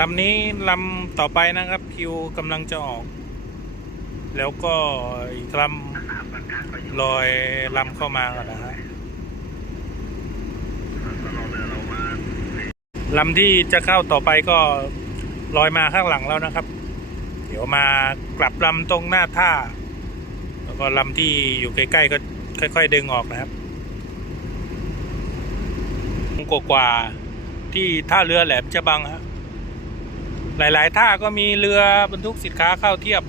ลำนี้ลำต่อไปนะครับคิวกำลังจะออก แล้วก็อีกลำลอยลำเข้ามากันนะฮะลำที่จะเข้าต่อไปก็ลอยมาข้างหลังแล้วนะครับ เดี๋ยวมากลับลำตรงหน้าท่า แล้วก็ลำที่อยู่ใกล้ๆก็ค่อย ๆ ดึงออกนะครับกว่าที่ท่าเรือแหลมฉบังฮะ หลาย ๆ ท่าก็มีเรือบรรทุกสินค้าเข้าเทียบ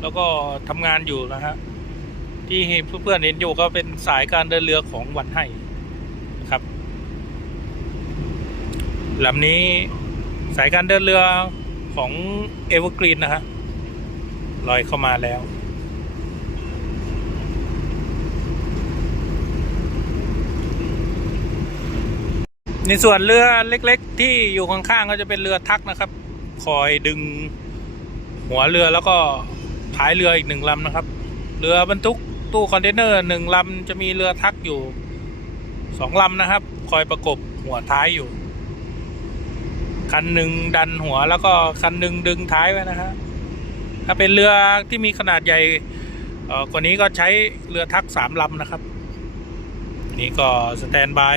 แล้วก็ทำงานอยู่นะฮะที่เพื่อนๆเห็นอยู่ก็เป็นสายการเดินเรือของวันให้นะครับลำนี้สายการเดินเรือของเอเวอร์กรีนนะฮะลอยเข้ามาแล้วในส่วนเรือเล็ก ๆ ที่อยู่ข้างๆก็จะเป็นเรือทักนะครับ คอยดึงหัวเรือแล้วก็ท้ายเรืออีกหนึ่งลำนะครับ เรือบรรทุกตู้คอนเทนเนอร์หนึ่งลำจะมีเรือทักอยู่สองลำนะครับ คอยประกบหัวท้ายอยู่ คันหนึ่งดันหัวแล้วก็คันหนึ่งดึงท้ายไว้นะฮะถ้าเป็นเรือที่มีขนาดใหญ่กว่านี้ก็ใช้เรือทักสามลำนะครับ นี่ก็สแตนบาย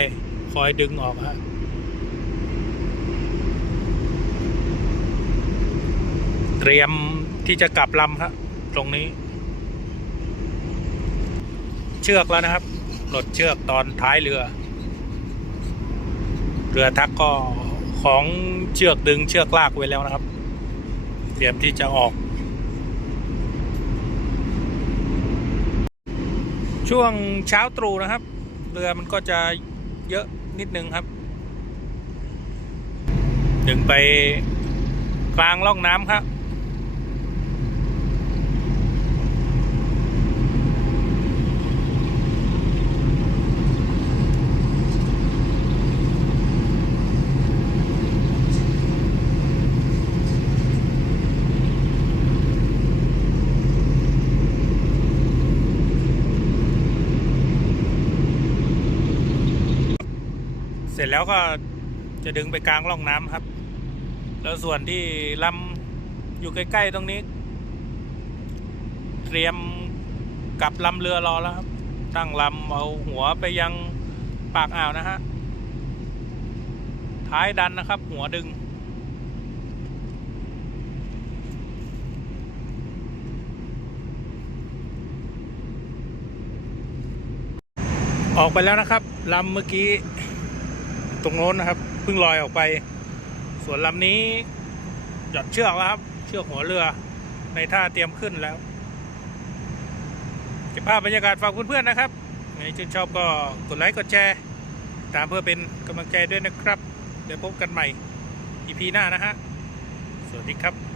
คอยดึงออกฮะ เตรียมที่จะกลับลำครับตรงนี้ เชือกแล้วนะครับหลดเชือกตอนท้ายเรือ เรือทักก็ของเชือกดึงเชือกลากไว้แล้วนะครับ เตรียมที่จะออก ช่วงเช้าตรู่นะครับ เรือมันก็จะเยอะนิดนึงครับดึงไปกลางร่องน้ำครับ ร็จแล้วก็จะดึงไปกลางร่องน้ำครับ แล้วส่วนที่ลำอยู่ใกล้ๆตรงนี้ เตรียมกลับลำเรือรอแล้วครับ ตั้งลำเอาหัวไปยังปากอ่าวนะฮะ ท้ายดันนะครับ หัวดึง ออกไปแล้วนะครับลำเมื่อกี้ ตรงโน้นนะครับเพิ่งลอยออกไป ส่วนลำนี้หยอดเชือกแล้วครับ เชือกหัวเรือในท่าเตรียมขึ้นแล้วเก็บภาพบรรยากาศฝากเพื่อนๆนะครับใครชื่นชอบก็กดไลค์กดแชร์ตามเพื่อเป็นกำลังใจด้วยนะครับ เดี๋ยวพบกันใหม่ EP หน้านะฮะ สวัสดีครับ